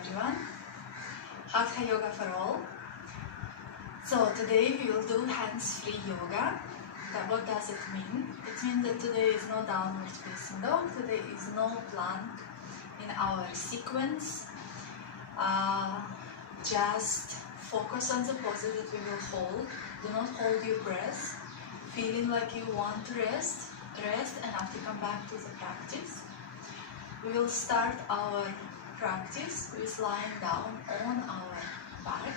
everyone. Hatha Yoga for all. So today we will do hands-free yoga. What does it mean? It means that today is no downward facing dog. Today is no plank in our sequence. Just focus on the pose that we will hold. Do not hold your breath. Feeling like you want to rest, and after come back to the practice. We will start our practice with lying down on our back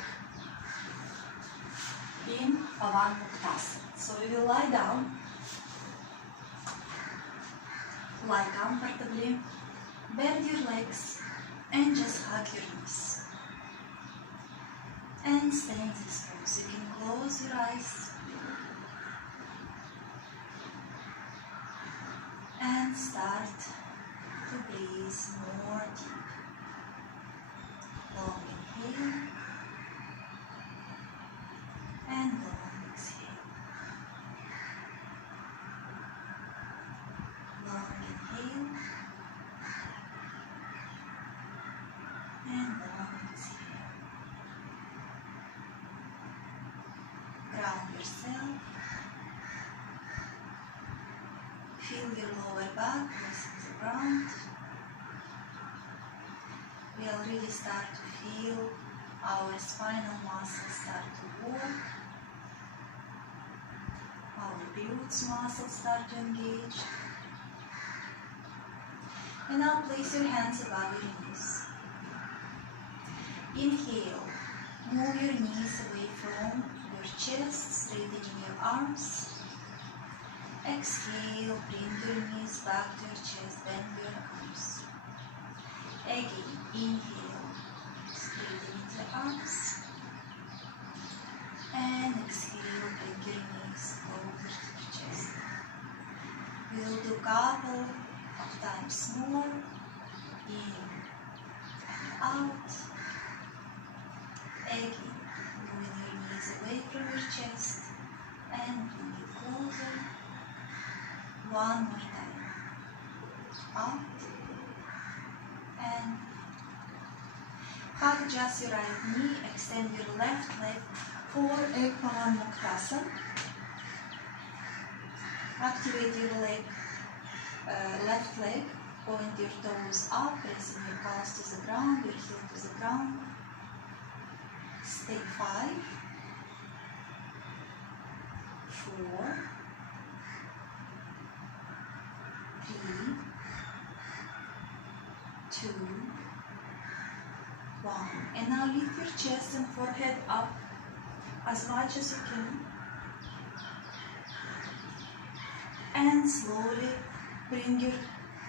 in Tadasana. So we will lie down, lie comfortably, bend your legs and just hug your knees. And stay in this pose. You can close your eyes and start to breathe more deep. Long inhale and long exhale. Long inhale and long exhale. Ground yourself. Feel your lower back pressing the ground. We already start to feel our spinal muscles start to work. Our glutes muscles start to engage. And now place your hands above your knees. Inhale, move your knees away from your chest, straightening your arms. Exhale, bring your knees back to your chest, bend your arms. Again, inhale, straightening the arms. And exhale, bring your knees closer to your chest. We'll do a couple of times more. In and out. Again, moving your knees away from your chest and bring it closer. One more time. Out and hug just your right knee. Extend your left leg for a Pavanmuktasana. Activate your leg, left leg. Point your toes up, pressing your calves to the ground, your heel to the ground. Stay 5, 4, 3, 2, 1. And now lift your chest and forehead up as much as you can. And slowly bring your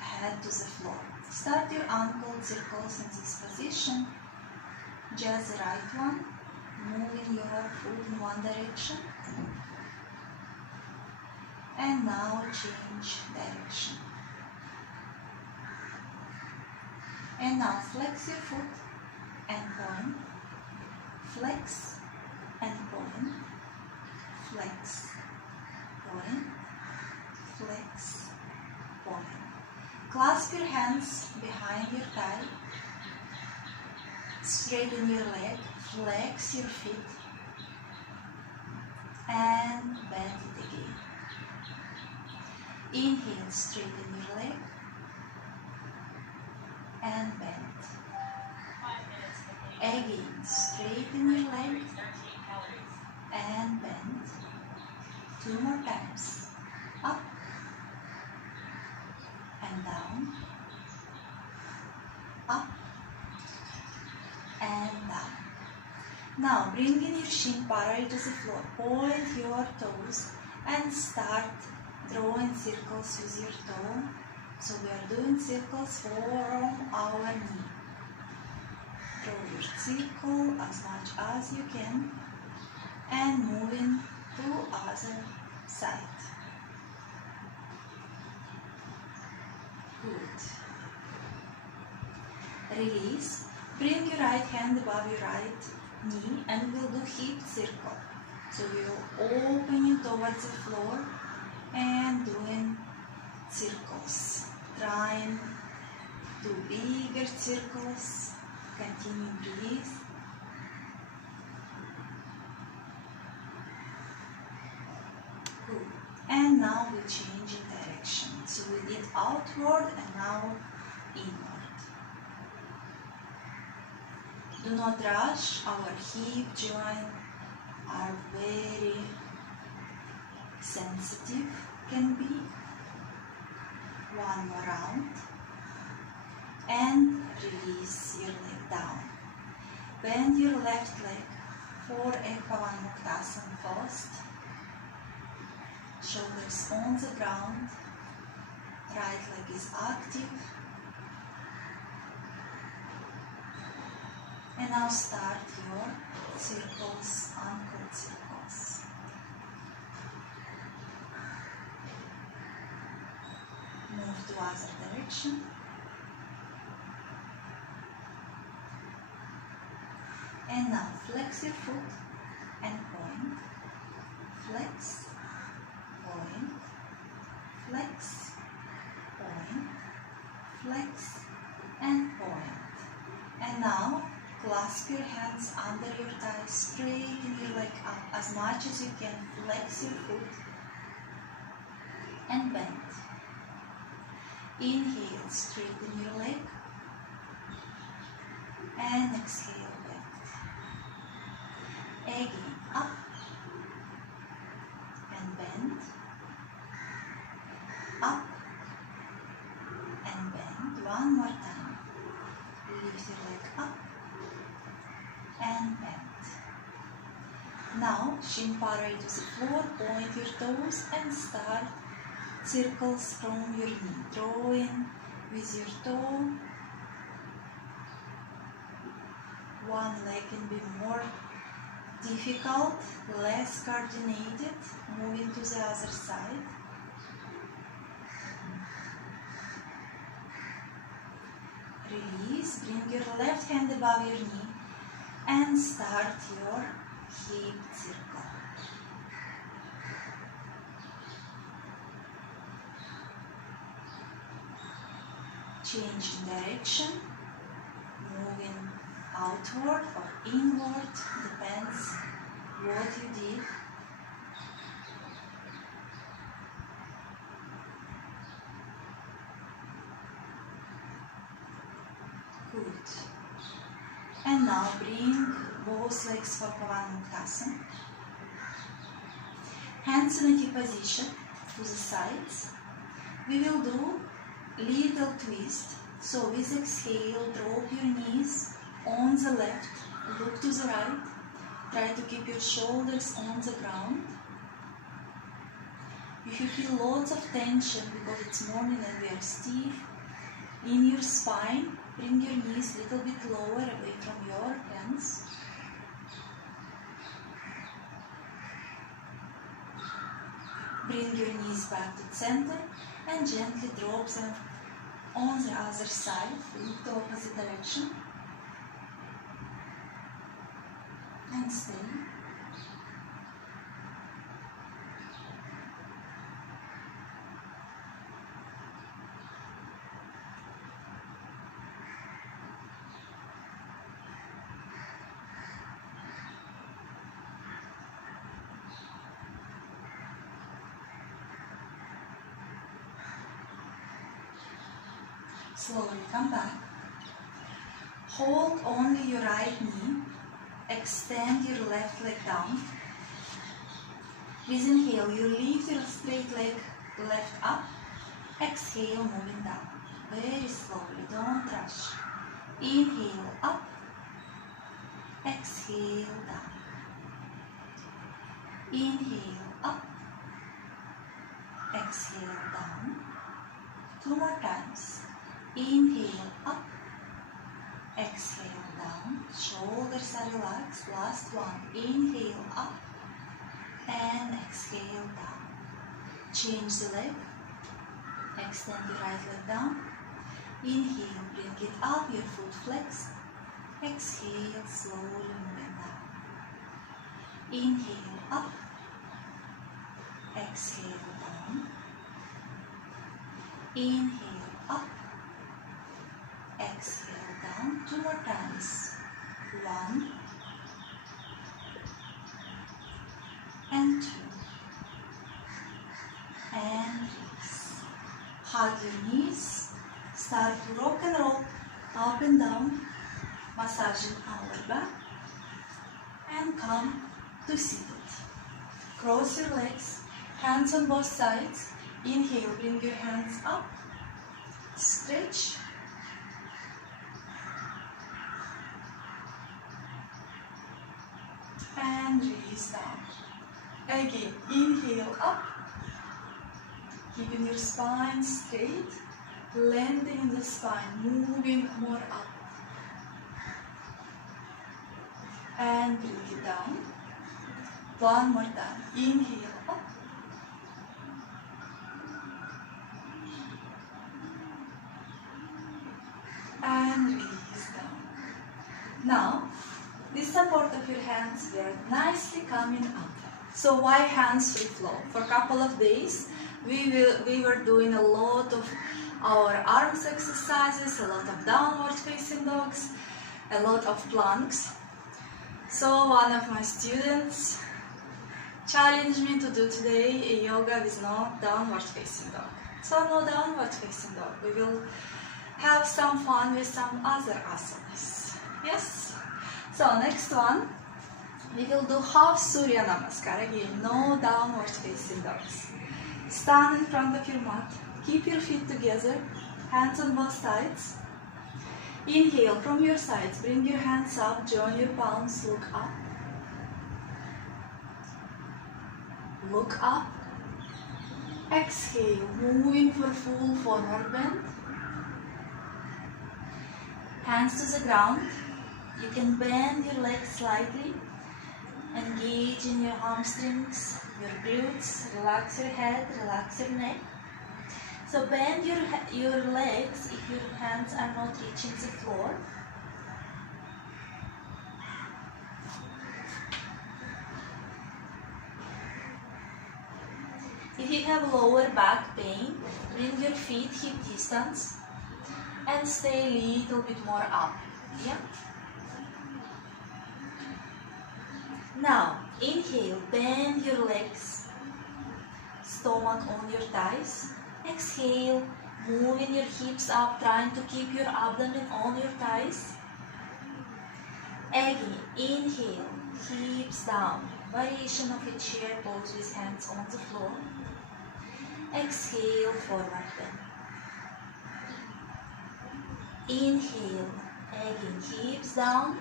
head to the floor. Start your ankle circles in this position. Just the right one. Moving your foot in one direction. And now change direction. And now flex your foot and point. Flex and point. Flex, point. Flex, point. Clasp your hands behind your thigh. Straighten your leg. Flex your feet. And bend it again. Inhale, straighten your leg. And bend. Again, straighten your leg and bend. 2 more times. Up and down. Up and down. Now bring in your shin parallel to the floor. Point your toes and start drawing circles with your toe. So we are doing circles from our knee. Draw your circle as much as you can and moving to other side. Good. Release. Bring your right hand above your right knee and we'll do hip circle. So we'll open it towards the floor and doing circles. Trying do bigger circles Continue breathe. Good. And now we change in direction. So we did outward and now inward. Do not rush. Our hip joint are very sensitive, can be. One more round. And release your leg down. Bend your left leg for Hatha Pose. Shoulders on the ground. Right leg is active. And now start your circles, ankle circles. Move to other direction. And now flex your foot and point. Flex, point, flex, point, flex, and point. And now clasp your hands under your thighs, straighten your leg up as much as you can. Flex your foot and bend. Inhale, straighten your leg. And exhale, bend. Again, up and bend. Up and bend. One more time. Lift your leg up and bend. Now, shin parallel to the floor, point your toes and start circles from your knee. Draw in with your toe. One leg can be more difficult, less coordinated. Moving to the other side. Release, bring your left hand above your knee and start your hip circle. Change direction, moving outward or inward, depends what you did. Good. And now bring both legs for Pavana. Hands in a T position to the sides. We will do little twist. So with exhale, drop your knees on the left, look to the right. Try to keep your shoulders on the ground. If you feel lots of tension because it's morning and we are stiff in your spine, bring your knees a little bit lower away from your hands. Bring your knees back to center and gently drop them on the other side, look the opposite direction. And stay. Slowly come back. Hold only your right knee. Extend your left leg down. With inhale, you lift your straight leg left up. Exhale, moving down. Very slowly, don't rush. Inhale, up. Exhale, down. Inhale, up. Exhale, down. Two more times. Inhale, up. Exhale, down. Shoulders are relaxed. Last one. Inhale, up. And exhale, down. Change the leg. Extend the right leg down. Inhale, bring it up. Your foot flex. Exhale, slowly moving down. Inhale, up. Exhale, down. Inhale, up. Exhale, down. down. 2 more times. 1 and 2. And release. Hug your knees. Start to rock and roll up and down, massaging our back. And come to seated. Cross your legs, hands on both sides. Inhale, bring your hands up. Stretch. And release down. Again, inhale up. Keeping your spine straight. Lengthening the spine, moving more up. And bring it down. One more time. Inhale up. And release down. Now, the support of your hands, they are nicely coming up. So why hands free flow? For a couple of days, we were doing a lot of our arms exercises, a lot of downward facing dogs, a lot of planks. So one of my students challenged me to do today a yoga with no downward facing dog. So no downward facing dog. We will have some fun with some other asanas. Yes? So next one, we will do half Surya Namaskar. Again, no downward facing dogs. Stand in front of your mat. Keep your feet together, hands on both sides. Inhale from your sides, bring your hands up, join your palms, look up. Look up. Exhale, moving for full forward bend. Hands to the ground. You can bend your legs slightly. Engage in your hamstrings, your glutes, relax your head, relax your neck. So bend your legs if your hands are not reaching the floor. If you have lower back pain, bring your feet hip distance and stay a little bit more up. Yeah? Now, inhale, bend your legs, stomach on your thighs. Exhale, moving your hips up, trying to keep your abdomen on your thighs. Again, inhale, hips down, variation of a chair pose with hands on the floor. Exhale, forward bend. Inhale, again, hips down.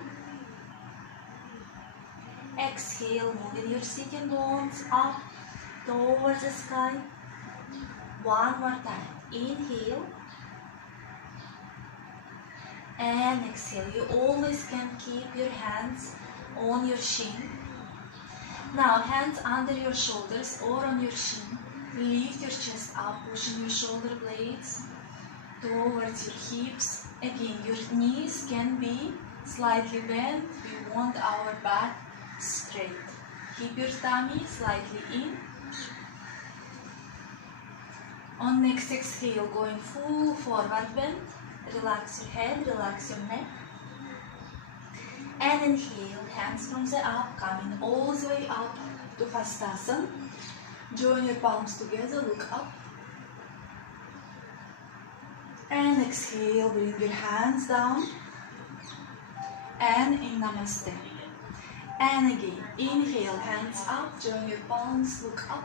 Exhale, moving your sitting bones up towards the sky. One more time. Inhale. And exhale. You always can keep your hands on your shin. Now, hands under your shoulders or on your shin. Lift your chest up, pushing your shoulder blades towards your hips. Again, your knees can be slightly bent. We want our back straight. Keep your tummy slightly in. On next exhale, going full forward bend. Relax your head, relax your neck. And inhale, hands from the up, coming all the way up to Hastasana. Join your palms together, look up. And exhale, bring your hands down. And in Namaste. And again, inhale, hands up, join your palms, look up.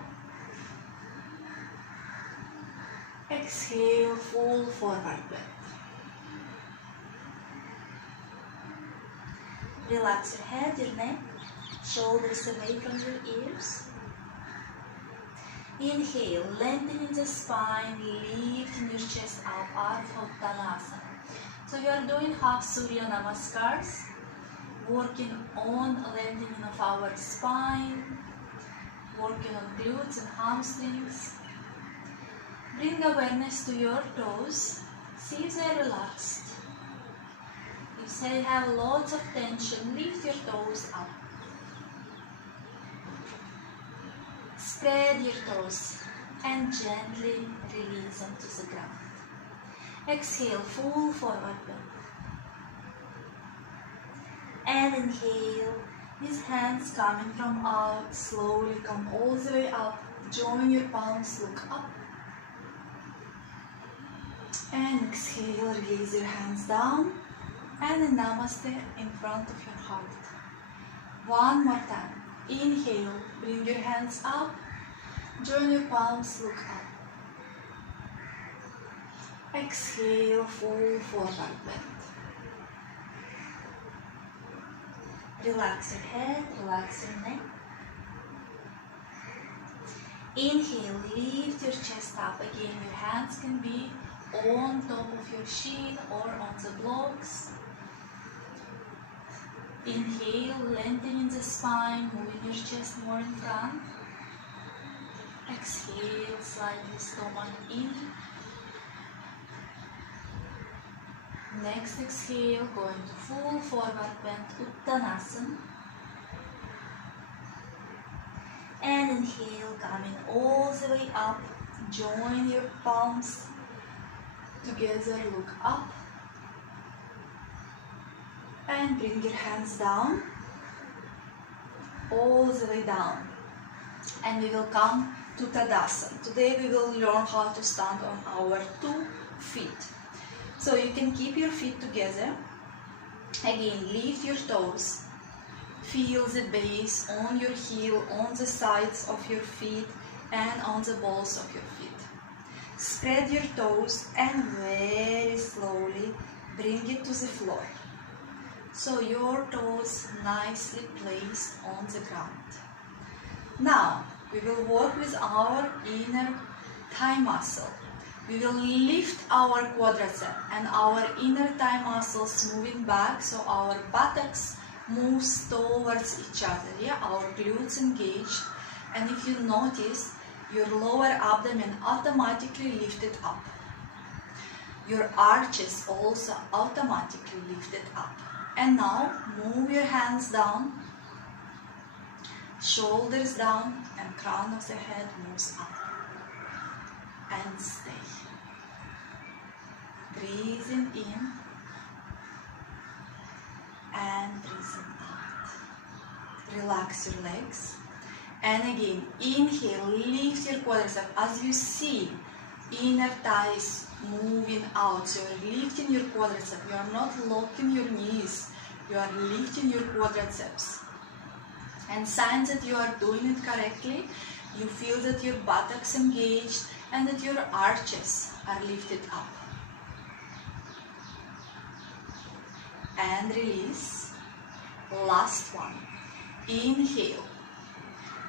Exhale, full forward bend. Relax your head, your neck, shoulders away from your ears. Inhale, lengthening the spine, lifting your chest up, Ardha Uttanasana. So you are doing half Surya Namaskars, working on lengthening of our spine, working on glutes and hamstrings. Bring awareness to your toes. See if they are relaxed. If they have lots of tension, lift your toes up. Spread your toes and gently release them to the ground. Exhale, full forward bend. And inhale, these hands coming from out, slowly come all the way up, join your palms, look up. And exhale, release your hands down, and a namaste in front of your heart. One more time. Inhale, bring your hands up, join your palms, look up. Exhale, fall forward bend. Relax your head, relax your neck. Inhale, lift your chest up. Again, your hands can be on top of your shin or on the blocks. Inhale, lengthening the spine, moving your chest more in front. Exhale, slightly stomach in. Next exhale, going to full forward bend, Uttanasana. And inhale, coming all the way up. Join your palms together, look up. And bring your hands down, all the way down. And we will come to Tadasana. Today we will learn how to stand on our 2 feet. So you can keep your feet together. Again, lift your toes. Feel the base on your heel, on the sides of your feet and on the balls of your feet. Spread your toes and very slowly bring it to the floor. So your toes nicely placed on the ground. Now we will work with our inner thigh muscle. We will lift our quadricep and our inner thigh muscles moving back, so our buttocks moves towards each other. Yeah, our glutes engaged, and if you notice, your lower abdomen automatically lifted up. Your arches also automatically lifted up. And now move your hands down, shoulders down, and crown of the head moves up. And stay. Breathing in and breathing out. Relax your legs. And again, inhale, lift your quadricep. As you see, inner thighs moving out. So you're lifting your quadricep. You are not locking your knees. You are lifting your quadriceps. And signs that you are doing it correctly, you feel that your buttocks engaged and that your arches are lifted up. And release. Last one. Inhale.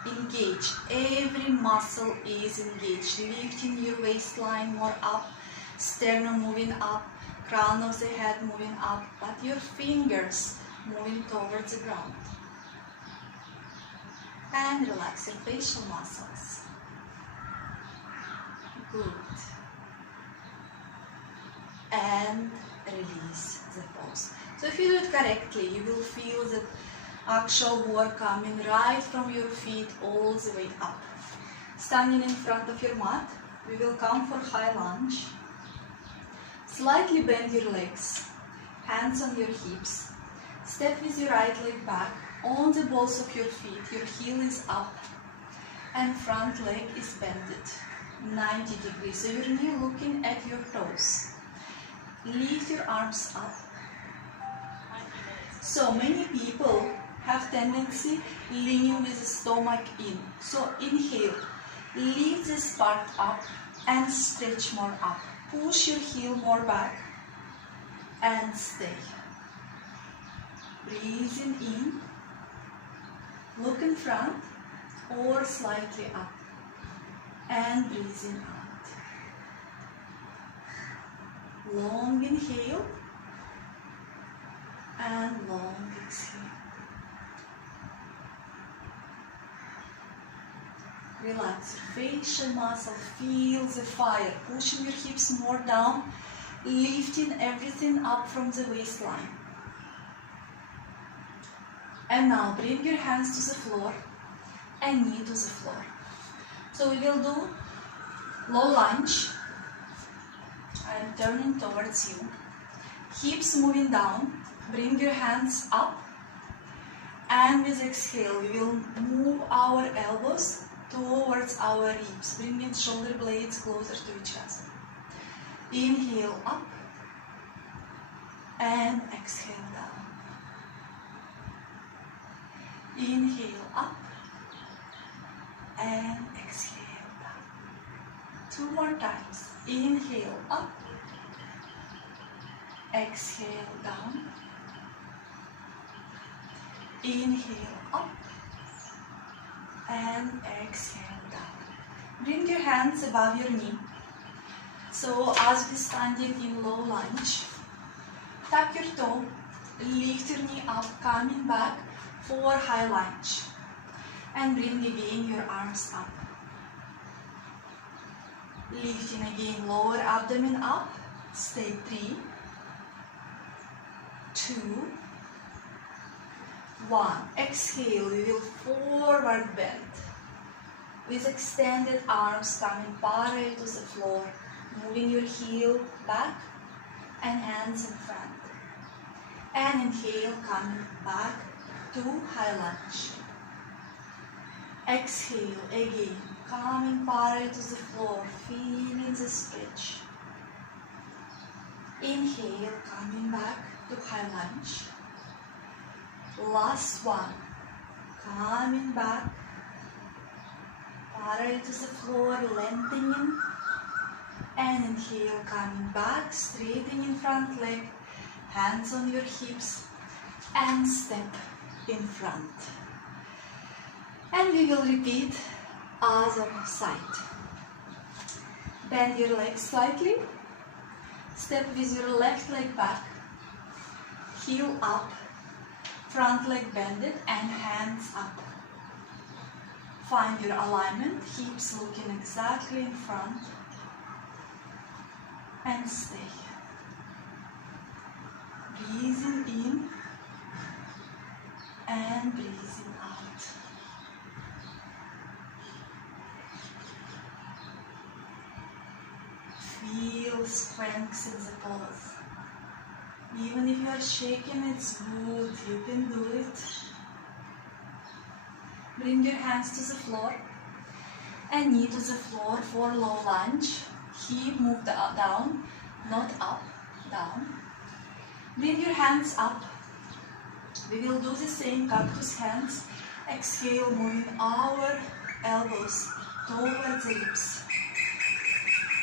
Engage. Every muscle is engaged. Lifting your waistline more up. Sternum moving up. Crown of the head moving up. But your fingers moving towards the ground. And relax your facial muscles. Good. And release the pose. So if you do it correctly, you will feel the actual work coming right from your feet all the way up. Standing in front of your mat, we will come for high lunge. Slightly bend your legs, hands on your hips. Step with your right leg back on the balls of your feet. Your heel is up and front leg is bended 90 degrees. So your knee looking at your toes. Lift your arms up. So many people have tendency leaning with the stomach in. So inhale, lift this part up and stretch more up. Push your heel more back and stay. Breathing in, look in front or slightly up and breathing out. Long inhale and long exhale. Relax your facial muscle, feel the fire, pushing your hips more down, lifting everything up from the waistline. And now bring your hands to the floor and knee to the floor. So we will do low lunge. I'm turning towards you. Hips moving down. Bring your hands up And with exhale, we will move our elbows towards our ribs, bringing shoulder blades closer to each other. Inhale up and exhale down. Inhale up and exhale down. 2 more times. Inhale up, exhale down. Inhale up and exhale down. Bring your hands above your knee. So as we're standing in low lunge, tap your toe, lift your knee up, coming back for high lunge. And bring again your arms up. Lifting again, lower abdomen up. Stay 3, 2, 1. Exhale, we will forward bend. With extended arms coming parallel to the floor. Moving your heel back and hands in front. And inhale, coming back to high lunge. Exhale again, coming parallel to the floor, feeling the stretch. Inhale, coming back to high lunge. Last one, coming back, parallel to the floor, lengthening. And inhale, coming back, straightening front leg, hands on your hips, and step in front. And we will repeat other side. Bend your legs slightly, step with your left leg back, heel up, front leg bended, and hands up. Find your alignment, hips looking exactly in front. And stay. Breathing in and breathing out. Feel strength in the pose. Even if you are shaking, it's good. You can do it. Bring your hands to the floor and knee to the floor for low lunge. Hip move down, not up, down. Bring your hands up. We will do the same, cactus hands. Exhale, moving our elbows towards the ribs.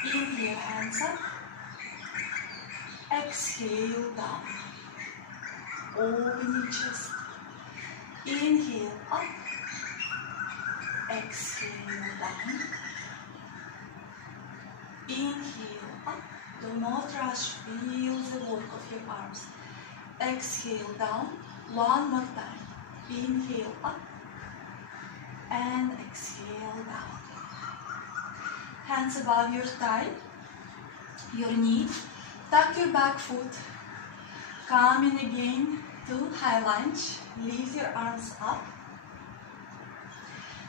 Inhale, hands up. Exhale, down. Open your chest. Inhale, up. Exhale, down. Inhale up, do not rush, feel the work of your arms. Exhale down, one more time. Inhale up and exhale down. Hands above your thigh, your knee. Tuck your back foot. Come in again to high lunge. Lift your arms up.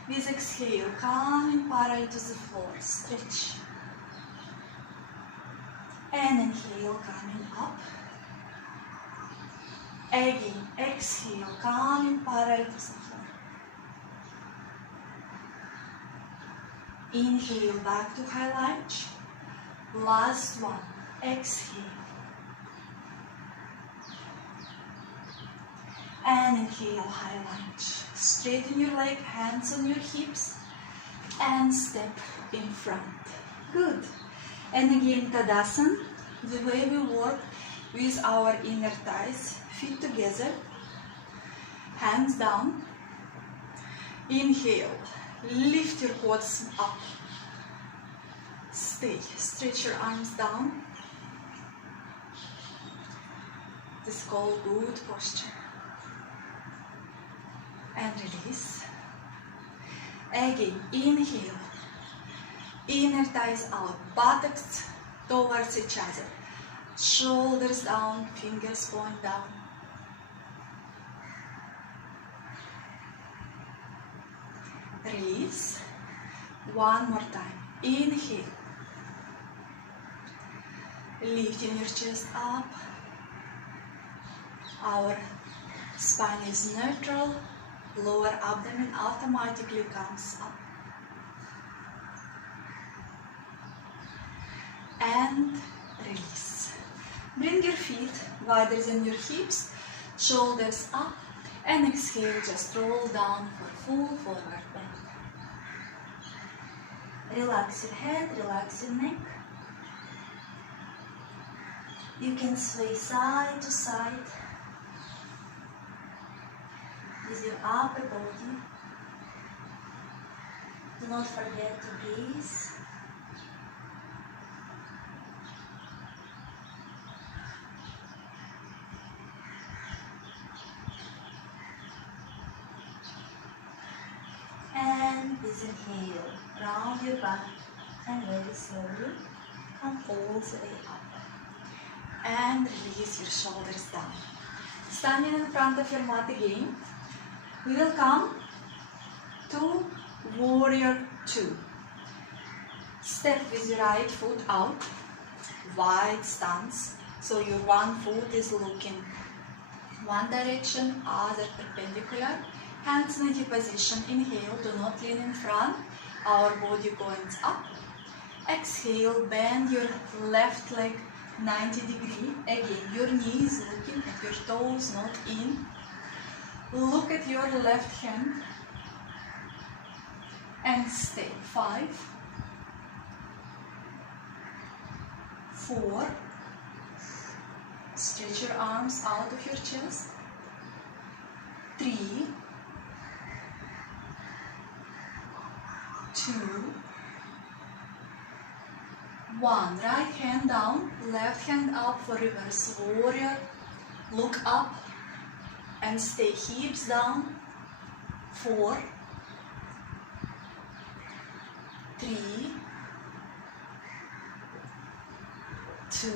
With exhale, come in parallel to the floor. Stretch. And inhale, coming up. Again, exhale, coming parallel to the floor. Inhale, back to high lunge. Last one, exhale. And inhale, high lunge. Straighten your leg, hands on your hips, and step in front. Good. And again, Tadasana, the way we work with our inner thighs, feet together, hands down. Inhale, lift your quads up. Stay, stretch your arms down. This is called good posture. And release. Again, inhale. Inner thighs out, buttocks towards each other. Shoulders down, fingers point down. Release. One more time. Inhale. Lifting your chest up. Our Spine is neutral, lower abdomen automatically comes up. And release. Bring your feet wider than your hips, shoulders up, and exhale, just roll down for full forward bend. Relax your head, relax your neck. You can sway side to side with your upper body. Do not forget to breathe. And with inhale, round your back and very slowly come all the way up. And release your shoulders down. Standing in front of your mat again, we will come to warrior 2. Step with your right foot out, wide stance, so your one foot is looking one direction, other perpendicular. Hands in a position. Inhale, do not lean in front, our body goes up. Exhale, bend your left leg 90 degrees. Again, your knee is looking at your toes, not in. Look at your left hand and stay. 5, 4, stretch your arms out of your chest. 3, 2, 1. Right hand down, left hand up for reverse warrior. Look up and stay, hips down. 4, 3, 2,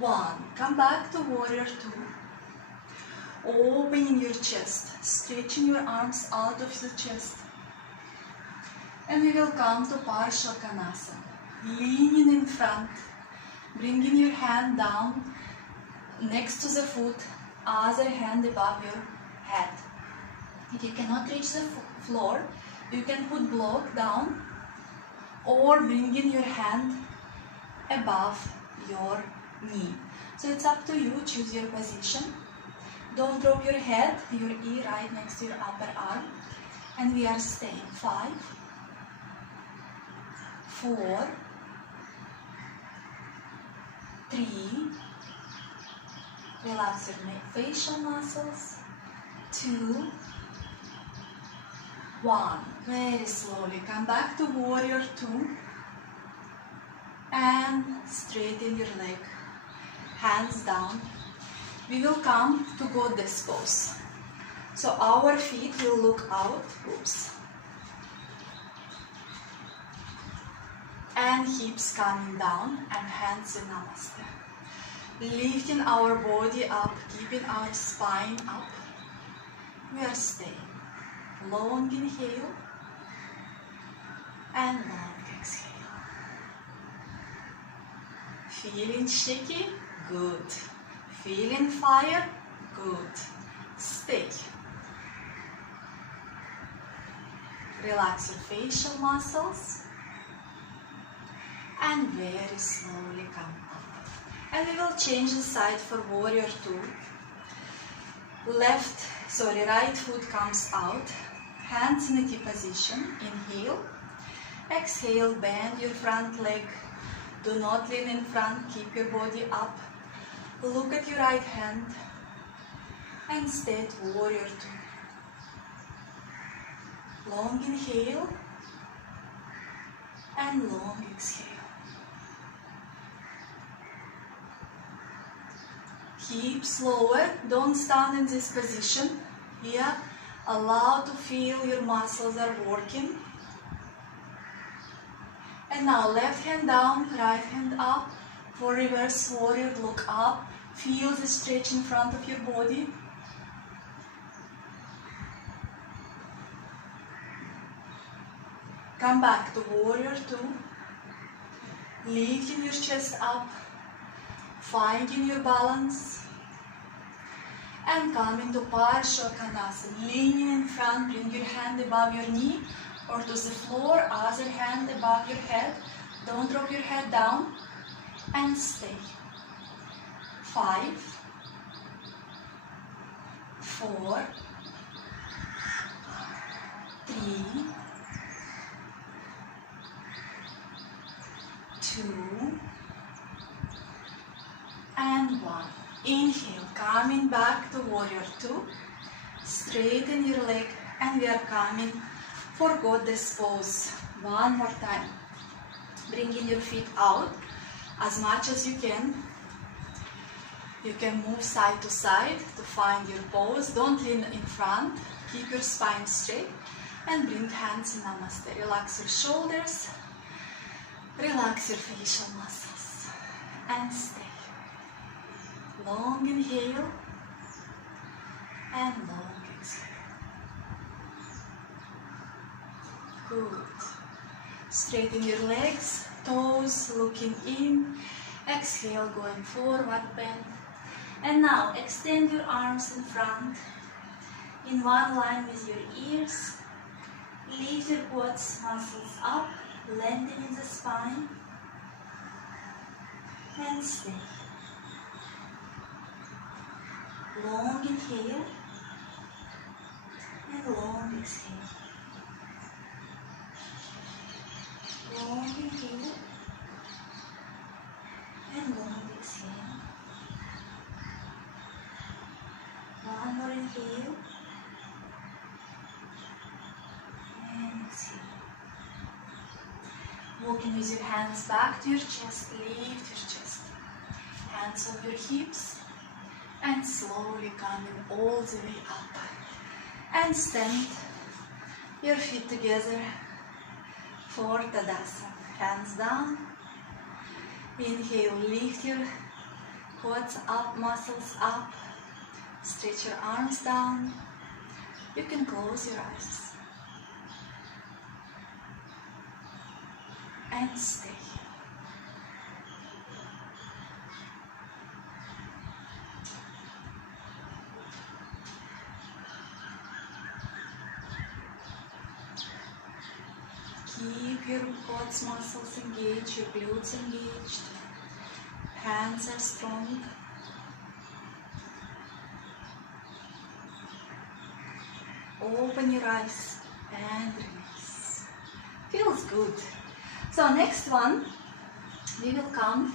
1. Come back to warrior 2. Opening your chest, stretching your arms out of the chest. And we will come to Partial Konasana. Leaning in front, bringing your hand down next to the foot, other hand above your head. If you cannot reach the floor, you can put block down or bringing your hand above your knee. So it's up to you, choose your position. Don't drop your head, your ear right next to your upper arm. And we are staying. 5, 4, 3, relax your facial muscles. 2, 1. Very slowly come back to warrior 2 and straighten your leg, hands down. We will come to goddess pose. So our feet will look out, and hips coming down and hands in namaste. Lifting our body up, keeping our spine up. We are staying. Long inhale and long exhale. Feeling shaky? Good. Feeling fire? Good. Stay. Relax your facial muscles and very slowly come up. And we will change the side for warrior 2. Right foot comes out, hands in a T position. Inhale. Exhale, bend your front leg. Do not lean in front, keep your body up. Look at your right hand and stay at warrior 2. Long inhale and long exhale. Hips lower, don't stand in this position. Here, allow to feel your muscles are working. And now left hand down, right hand up. For reverse warrior, look up. Feel the stretch in front of your body. Come back to warrior 2. Lifting your chest up. Finding your balance. And come into Parshokanasana. Leaning in front, bring your hand above your knee or to the floor, other hand above your head. Don't drop your head down. And stay. 5, 4, 3, 2, and 1. Inhale, coming back to warrior 2. Straighten your leg and we are coming for goddess pose. One more time. Bringing your feet out as much as you can. You can move side to side to find your pose. Don't lean in front. Keep your spine straight and bring hands in Namaste. Relax your shoulders. Relax your facial muscles and stay. Long inhale and long exhale. Good. Straighten your legs, toes looking in. Exhale, going forward bend. And now extend your arms in front in one line with your ears. Lift your quads muscles up, lengthening the spine. And stay. Long inhale and long exhale. Long inhale and long exhale. One more inhale and exhale. Walking with your hands back to your chest, lift your chest. Hands on your hips and slowly coming all the way up. And stand your feet together for Tadasana. Hands down. Inhale, lift your quads up, muscles up. Stretch your arms down. You can close your eyes. And stay. Keep your quads muscles engaged, your glutes engaged. Hands are strong. Open your eyes and release. Feels good. So next one, we will come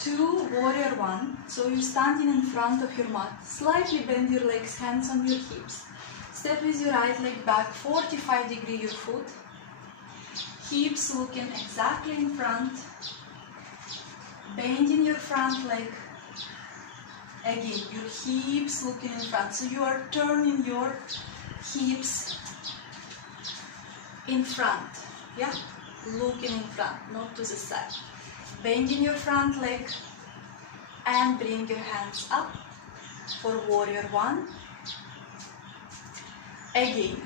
to warrior 1. So you're standing in front of your mat. Slightly bend your legs, hands on your hips. Step with your right leg back, 45 degrees your foot. Hips looking exactly in front. Bending your front leg. Again, your hips looking in front. So you are turning your hips in front. Yeah? Looking in front, not to the side. Bending your front leg and bring your hands up for warrior 1. Again,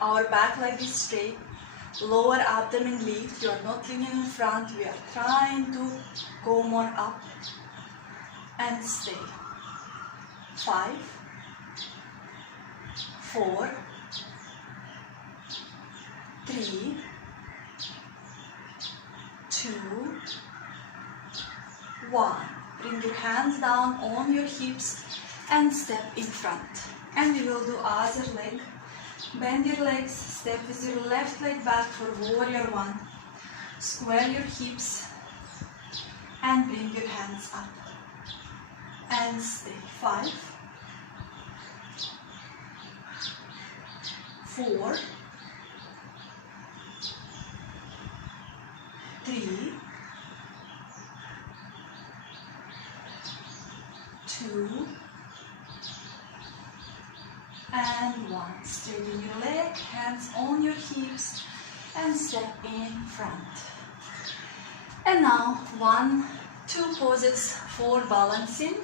our back leg is straight. Lower abdomen lift. You are not leaning in front. We are trying to go more up. And stay. 5, 4, 3, 2, 1. Bring your hands down on your hips and step in front. And we will do other leg. Bend your legs, step with your left leg back for warrior 1. Square your hips and bring your hands up. And stay. 5, 4, 3, 2, and 1. Straighten your leg, hands on your hips, and step in front. And now 1, 2 poses for balancing.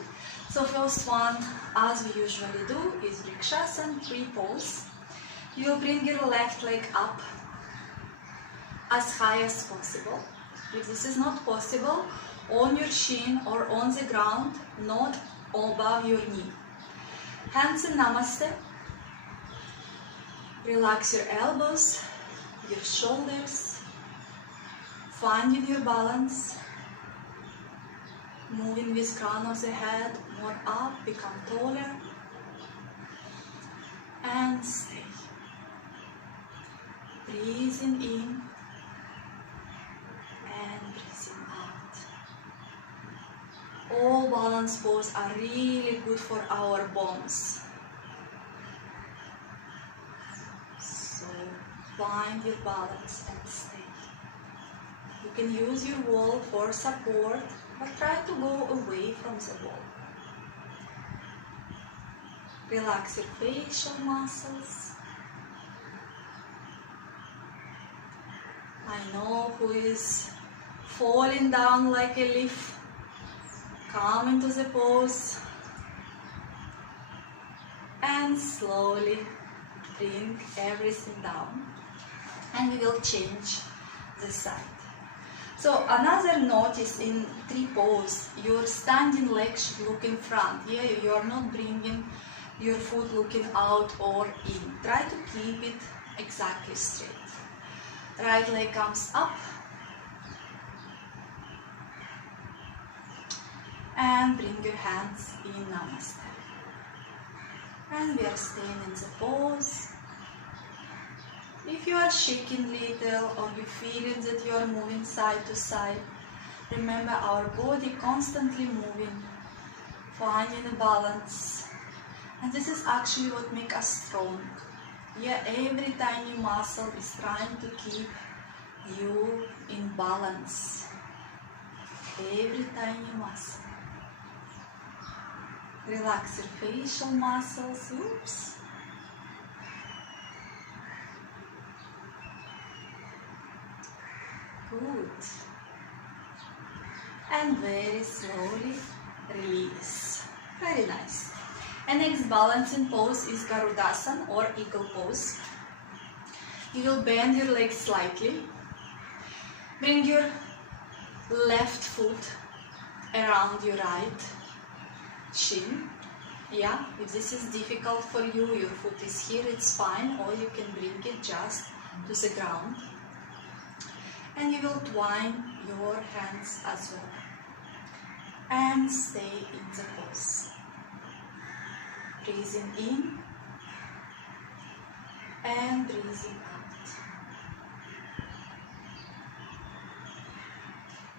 So first one, as we usually do, is Vrikshasana, pre-pose. You'll bring your left leg up as high as possible. If this is not possible, on your shin or on the ground, not above your knee. Hands in Namaste. Relax your elbows, your shoulders. Finding your balance. Moving with crown of the head more up, become taller. And stay. Breathing in and breathing out. All balance poses are really good for our bones. So find your balance and stay. You can use your wall for support, but try to go away from the wall. Relax your facial muscles. I know who is falling down like a leaf. Come into the pose and slowly bring everything down, and we will change the side. So another notice in tree pose, your standing leg should look in front. Yeah, you are not bringing your foot looking out or in. Try to keep it exactly straight. Right leg comes up. And bring your hands in Namaste. And we are staying in the pose. If you are shaking little or you feeling that you are moving side to side, remember our body constantly moving, finding a balance. And this is actually what makes us strong. Yeah, every tiny muscle is trying to keep you in balance. Every tiny muscle. Relax your facial muscles. Oops. Good. And very slowly release. Very nice. And next balancing pose is Garudasana or eagle pose. You will bend your legs slightly. Bring your left foot around your right shin. Yeah, if this is difficult for you, your foot is here, it's fine, or you can bring it just to the ground. And you will twine your hands as well. And stay in the pose. Breathing in and breathing out.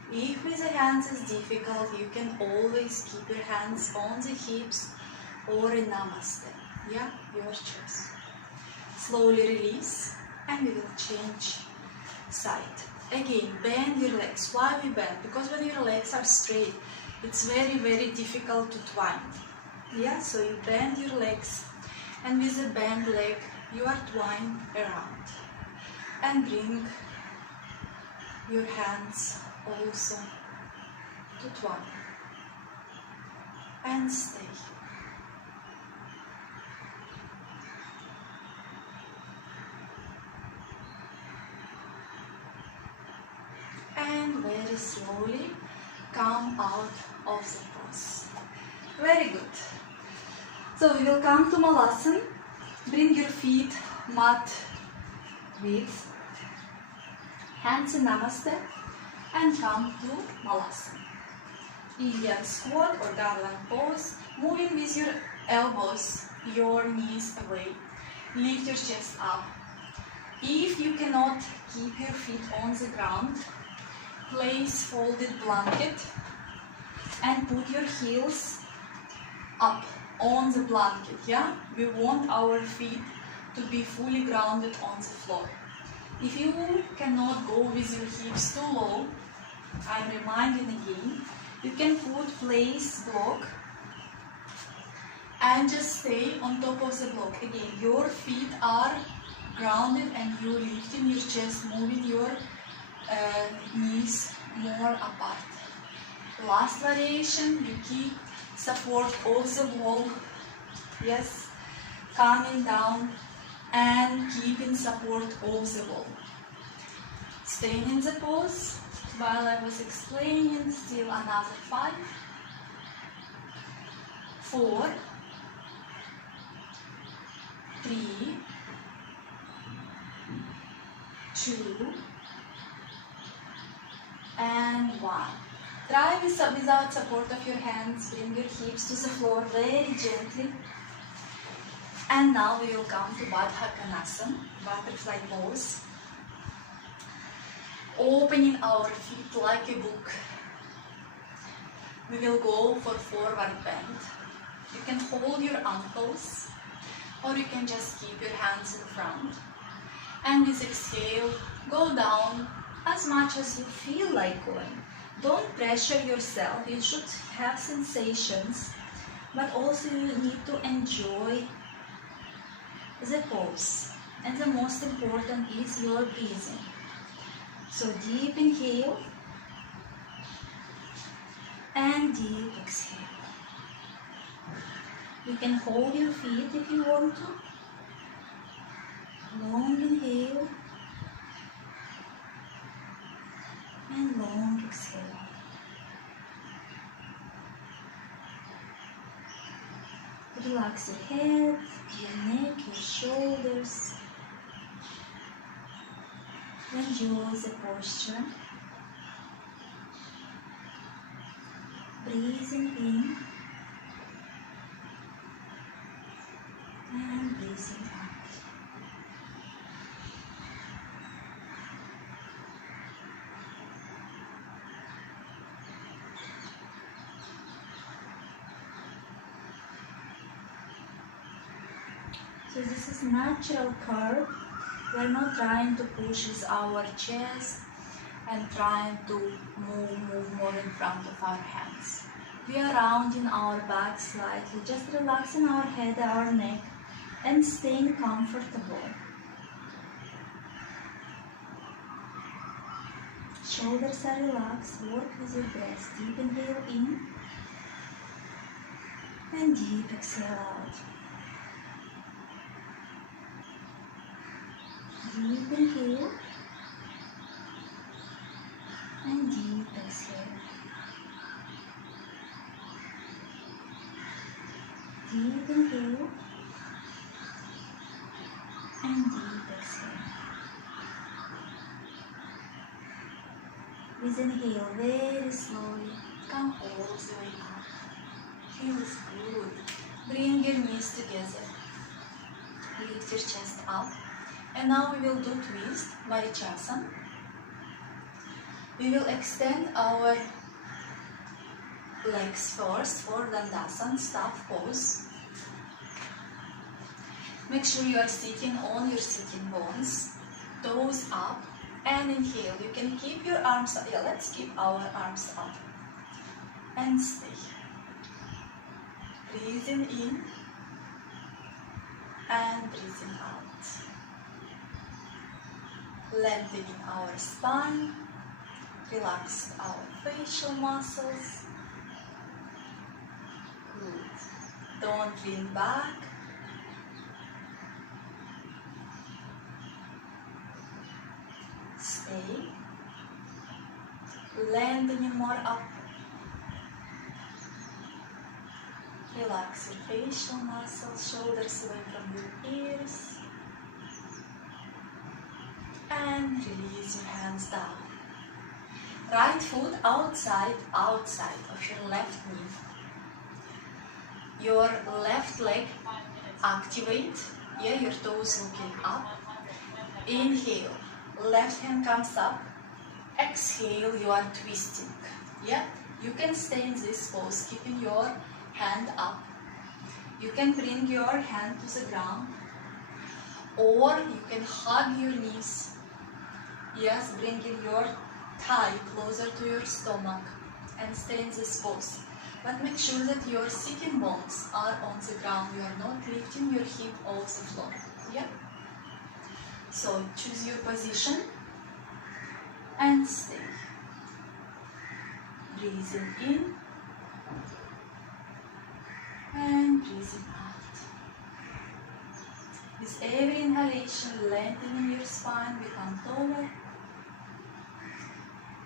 If with the hands is difficult, you can always keep your hands on the hips or in Namaste. Yeah, your choice. Slowly release and we will change side. Again, bend your legs. Why we bend? Because when your legs are straight, it's very, very difficult to twine. Yeah, so you bend your legs and with the bent leg, you are twined around. And bring your hands also to twine. And stay. And very slowly come out of the pose. Very good. So we will come to Malasana. Bring your feet mat width. Hands in Namaste. And come to Malasana. Indian squat or garland pose. Moving with your elbows, your knees away. Lift your chest up. If you cannot keep your feet on the ground, place folded blanket and put your heels up on the blanket. Yeah, we want our feet to be fully grounded on the floor. If you cannot go with your hips too low, I'm reminding again, you can put place block and just stay on top of the block. Again, your feet are grounded and you lifting your chest, moving your knees more apart. Last variation, you keep support of the wall. Yes, coming down and keeping support of the wall. Staying in the pose while I was explaining. Still another 5, 4, 3, 2, and 1. Try without support of your hands. Bring your hips to the floor very gently. And now we will come to Tadasana, butterfly pose. Opening our feet like a book. We will go for forward bend. You can hold your ankles, or you can just keep your hands in front. And with exhale, go down as much as you feel like going. Don't pressure yourself. You should have sensations, but also you need to enjoy the pose. And the most important is your breathing. So deep inhale and deep exhale. You can hold your feet if you want to. Long inhale and long exhale. Relax your head, your neck, your shoulders. Enjoy the posture. Breathing in and breathing out. So this is natural curve. We are not trying to push with our chest and trying to move more in front of our hands. We are rounding our back slightly, just relaxing our head, our neck, and staying comfortable. Shoulders are relaxed. Work with your breath. Deep inhale in and deep exhale out. Deep inhale and deep exhale. Deep inhale and deep exhale. With inhale, very slowly, come all the way up. Feels good. Bring your knees together. Lift your chest up. And now we will do twist, Marichasana. We will extend our legs first for Dandasana, staff pose. Make sure you are sitting on your sitting bones, toes up, and inhale. You can keep your arms up. Yeah, let's keep our arms up. And stay. Breathing in and breathing out. Lengthening our spine, relax our facial muscles. Good. Don't lean back. Stay. Lengthening more up. Relax your facial muscles, shoulders away from your ears. And release your hands down. Right foot outside of your left knee. Your left leg activate. Yeah, your toes looking up. Inhale. Left hand comes up. Exhale, you are twisting. Yeah, you can stay in this pose, keeping your hand up. You can bring your hand to the ground. Or you can hug your knees. Yes, bringing your thigh closer to your stomach and stay in this pose. But make sure that your sitting bones are on the ground. You are not lifting your hip off the floor. Yeah? So choose your position and stay. Breathing in and breathing out. With every inhalation, lengthening your spine, become taller.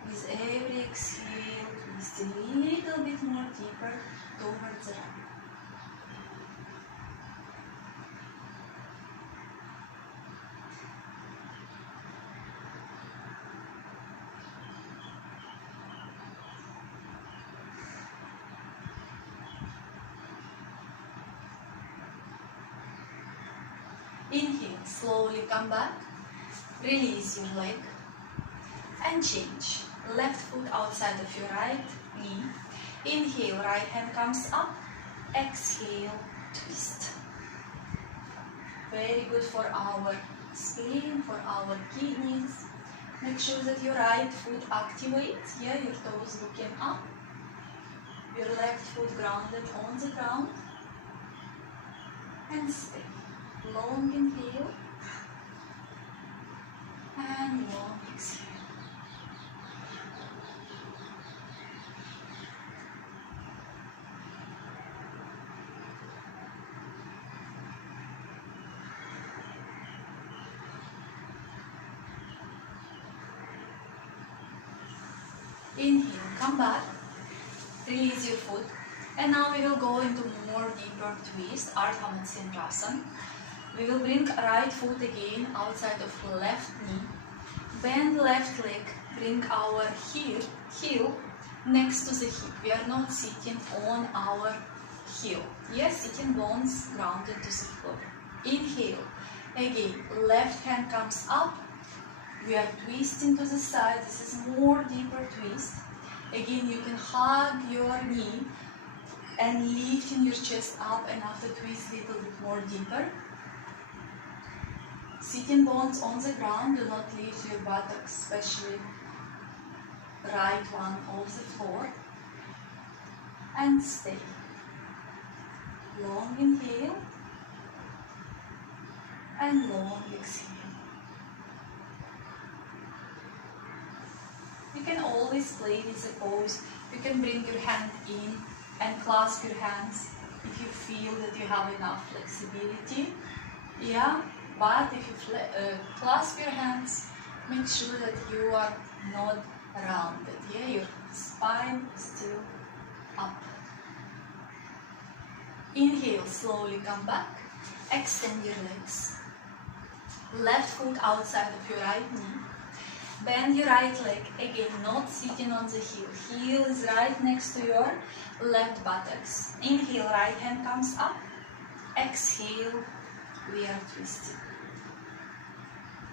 With every exhale, twisting a little bit more deeper towards the right. Inhale, slowly come back. Release your leg and change. Left foot outside of your right knee. Inhale, right hand comes up. Exhale, twist. Very good for our spleen, for our kidneys. Make sure that your right foot activates. Yeah, your toes looking up. Your left foot grounded on the ground. And stay. Long inhale. And long exhale. Inhale, come back, release your foot, and now we will go into more deeper twist, Ardha Matsyendrasana. We will bring right foot again outside of left knee, bend left leg, bring our heel next to the hip. We are not sitting on our heel. Yes, sitting bones grounded to the floor. Inhale, again, left hand comes up. We are twisting to the side. This is more deeper twist. Again, you can hug your knee and lifting your chest up, and after twist a little bit more deeper. Sitting bones on the ground. Do not lift your buttocks, especially right one off the floor. And stay. Long inhale and long exhale. You can always play with the pose. You can bring your hand in and clasp your hands if you feel that you have enough flexibility. Yeah, but if you clasp your hands, make sure that you are not rounded. Yeah, your spine is still up. Inhale, slowly come back. Extend your legs. Left foot outside of your right knee. Bend your right leg, again not sitting on the heel. Heel is right next to your left buttocks. Inhale, right hand comes up. Exhale, we are twisting.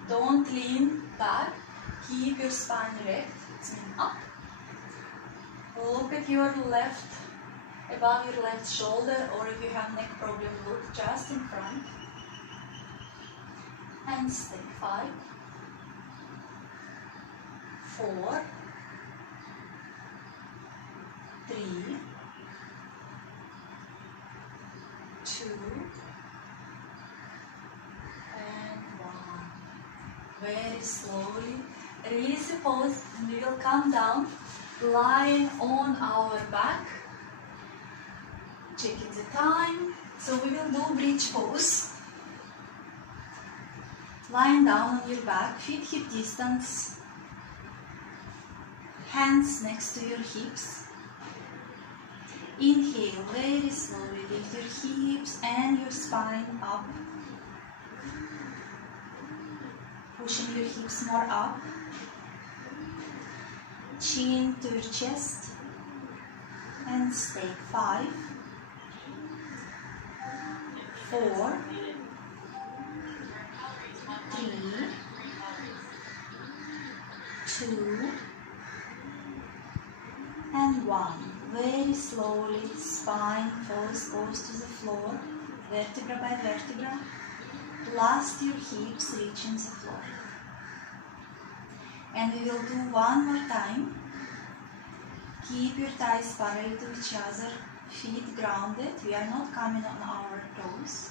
Don't lean back, keep your spine erect, it's up. Look at your left, above your left shoulder, or if you have neck problem, look just in front. And stay. 5, 4, 3, 2, and 1. Very slowly release the pose, and we will come down, lying on our back. Checking the time. So we will do bridge pose. Lying down on your back, feet hip distance. Hands next to your hips. Inhale, very slowly lift your hips and your spine up. Pushing your hips more up. Chin to your chest. And stay. 5, 4, 3, 2, and 1. Very slowly, spine first goes to the floor, vertebra by vertebra. Last, your hips reaching the floor. And we will do one more time. Keep your thighs parallel to each other, feet grounded. We are not coming on our toes.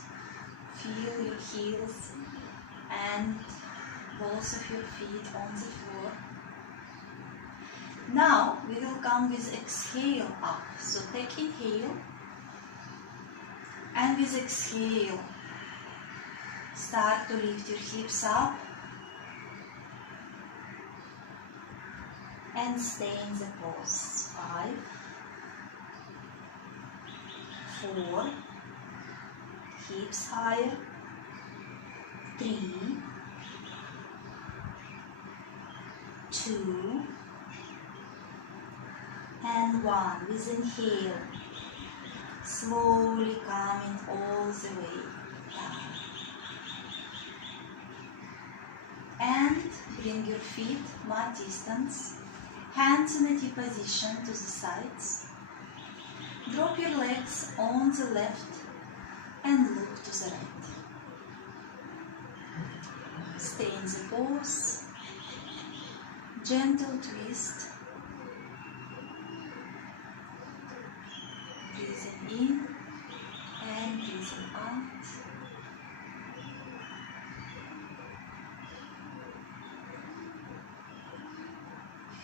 Feel your heels and balls of your feet on the floor. Now we will come with exhale up. So take inhale, and with exhale start to lift your hips up and stay in the pose. 5, 4, hips higher, 3, 2, and 1. With inhale, slowly coming all the way down. And bring your feet mat distance, hands in a T position to the sides. Drop your legs on the left and look to the right. Stay in the pose. Gentle twist. Breathing in and breathing out.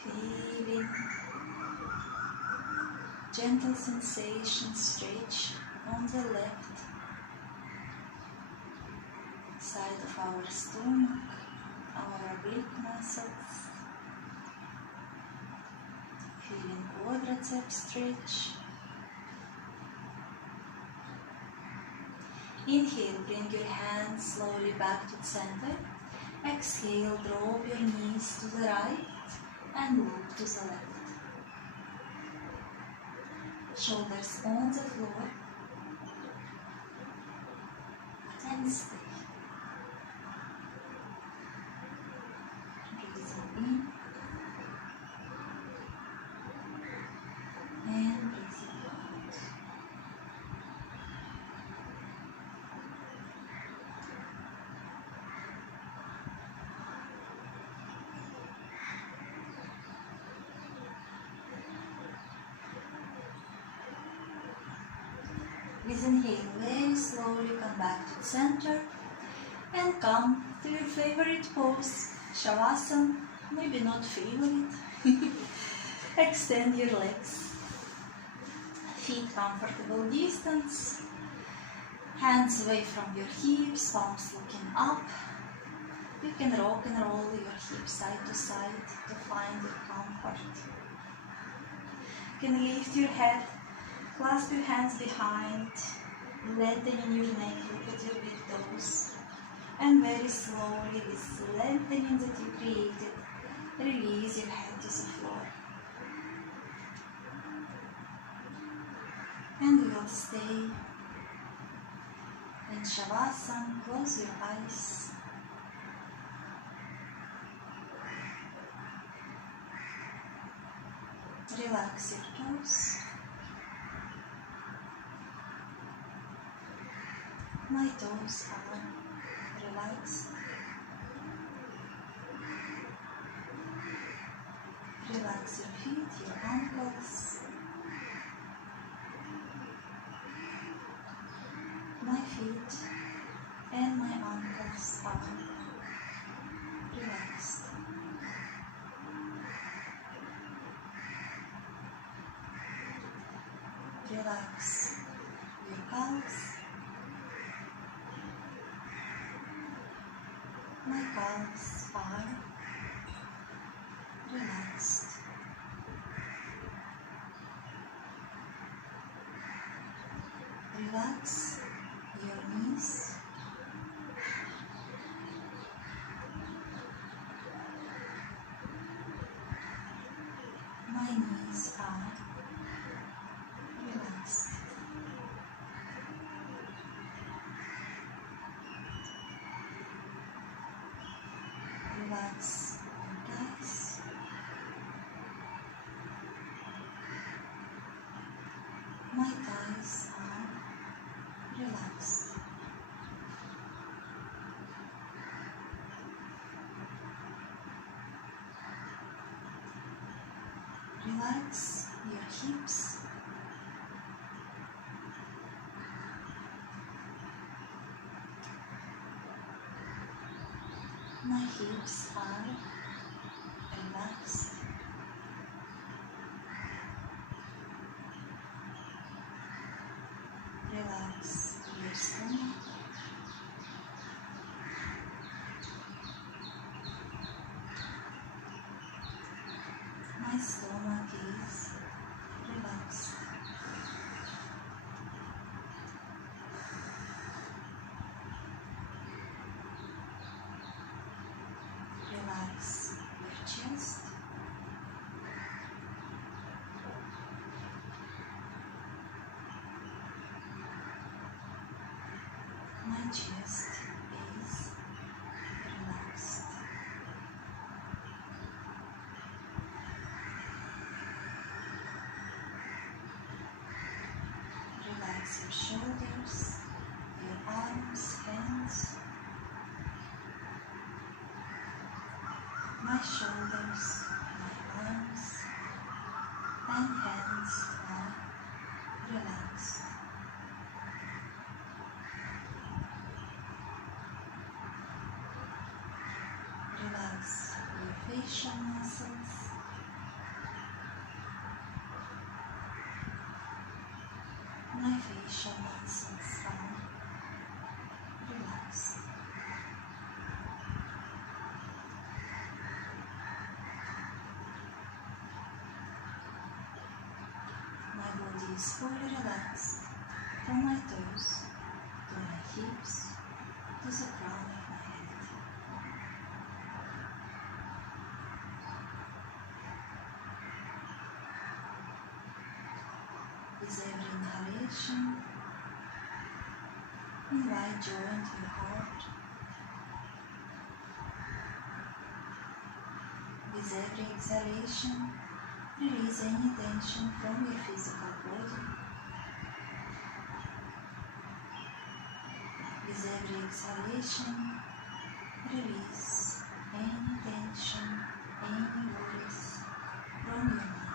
Feeling gentle sensation stretch on the left side of our stomach, our oblique muscles. Feeling quadriceps stretch. Inhale, bring your hands slowly back to the center. Exhale, drop your knees to the right and look to the left. Shoulders on the floor. And stay. Breathing in and breathing out. With inhale, very slowly come back to the center and come to your favorite pose, Shavasana, maybe not favorite. Extend your legs, feet comfortable distance, hands away from your hips, palms looking up. You can rock and roll your hips side to side to find your comfort. You can lift your head. Clasp your hands behind, let them in your neck, look at your big toes, and very slowly, with lengthening that you created, release your head to the floor. And we will stay in Shavasana. Close your eyes. Relax your toes. My toes are relaxed. Relax your feet, your ankles. My feet and my ankles are relaxed. Relax your calves. My calves are relaxed. Relax your knees. My knees are relaxed. Relax your thighs. My thighs are relaxed. Relax your hips. My hips are relaxed. Relax your stomach. My stomach is relaxed. Relax your chest. My chest is relaxed. shoulders, your arms, hands. My shoulders, my arms and hands are relaxed. Relax your facial muscles. My facial muscles are relaxed. My body is fully relaxed from my toes to my hips to the crown of my head. With every inhalation, invite joy into your heart. With every exhalation, release any tension from your physical body. With every exhalation, release any tension, any worries from your mind.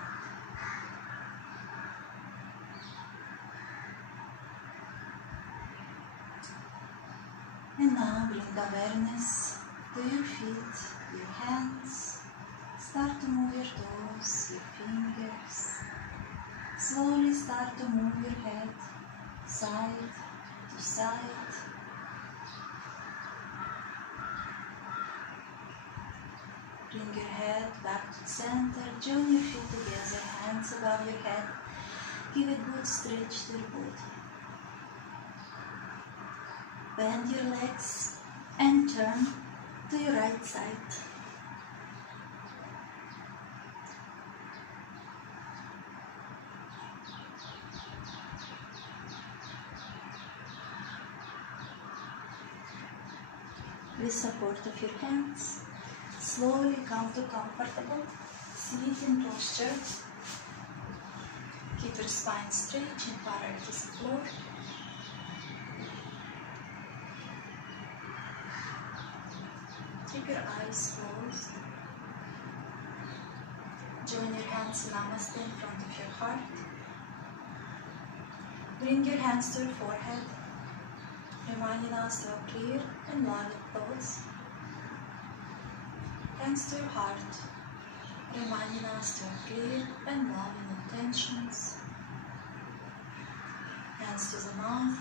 And now bring awareness to your feet, your hands. Start to move your toes, your fingers. Slowly start to move your head side to side. Bring your head back to the center. Join your feet together, hands above your head. Give a good stretch to your body. Bend your legs and turn to your right side. With support of your hands, slowly come to comfortable sitting posture. Keep your spine straight and parallel to the floor. Keep your eyes closed. Join your hands in Namaste in front of your heart. Bring your hands to your forehead, reminding us to have clear and loving thoughts. Hands to your heart, reminding us to have clear and loving intentions. Hands to the mouth,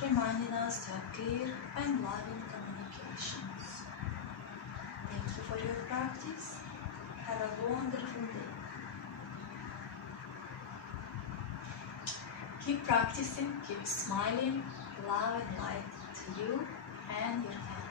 reminding us to have clear and loving communications. Thank you for your practice. Have a wonderful day. Keep practicing, keep smiling, love and light to you and your family.